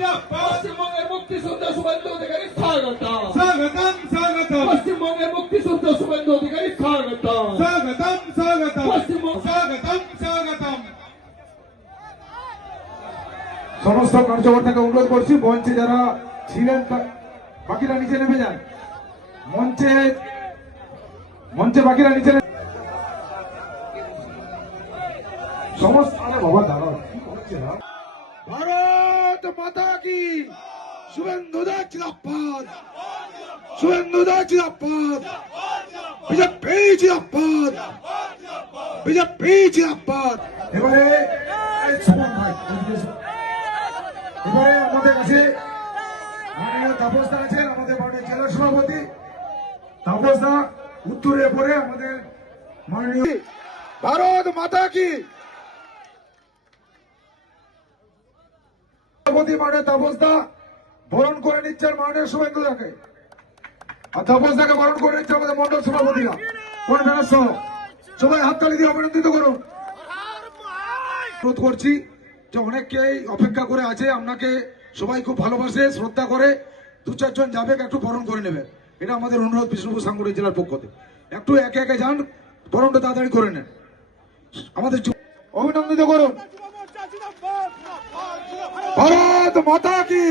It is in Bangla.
পশ্চিমবঙ্গের মুক্তিযোদ্ধা শুভেন্দু অধিকারী স্বাগতম স্বাগতম স্বাগতম পশ্চিমবঙ্গের মুক্তিযোদ্ধা শুভেন্দু অধিকারী স্বাগতম স্বাগতম স্বাগতম পশ্চিমবঙ্গ স্বাগতম স্বাগতম। সমস্ত কার্যকর্তাকে অনুরোধ করছি, মঞ্চে যারা ছিলেন বাকিরা নিচে নেমে যান। মঞ্চে বাকিরা নিচে সমস্ত বাবা দাঁড়াও, কি করছে না? ভারত মাতা কি, শুভেন্দু দা জিন্দাবাদ, শুভেন্দু দা জিন্দাবাদ, বিজেপি জিন্দাবাদ, বিজেপি জিন্দাবাদ। এবারে এবারে আমাদের কাছে মাননীয় তাপসদা আছেন, আমাদের মাননীয় জেলা সভাপতি তাপসদা। উত্তরে পরে আমাদের মাননীয় ভারত মাতা কি সভাপতি মাননীয় তাপসদা বরণ করে নিচ্ছেন মাননীয় শুভেন্দু দাকে, আর তাপসদাকে বরণ করে নিচ্ছে আমাদের মন্ডল সভাপতিরা। কনভেনার সহ সবাই হাততালি দিয়ে অভিনন্দিত করুন। অনুরোধ করছি যে অনেকেই অপেক্ষা করে আছে, আপনাকে সবাই খুব ভালোবাসে শ্রদ্ধা করে, দু চারজন যাবে একটু বরণ করে নেবেন, এটা আমাদের অনুরোধ বিষ্ণুপুর সাংগঠনিক জেলার পক্ষ থেকে। একটু একে একে যান, বরণটা তাড়াতাড়ি করে নেন, আমাদের অভিনন্দিত করুন। ভারত মাতা কি।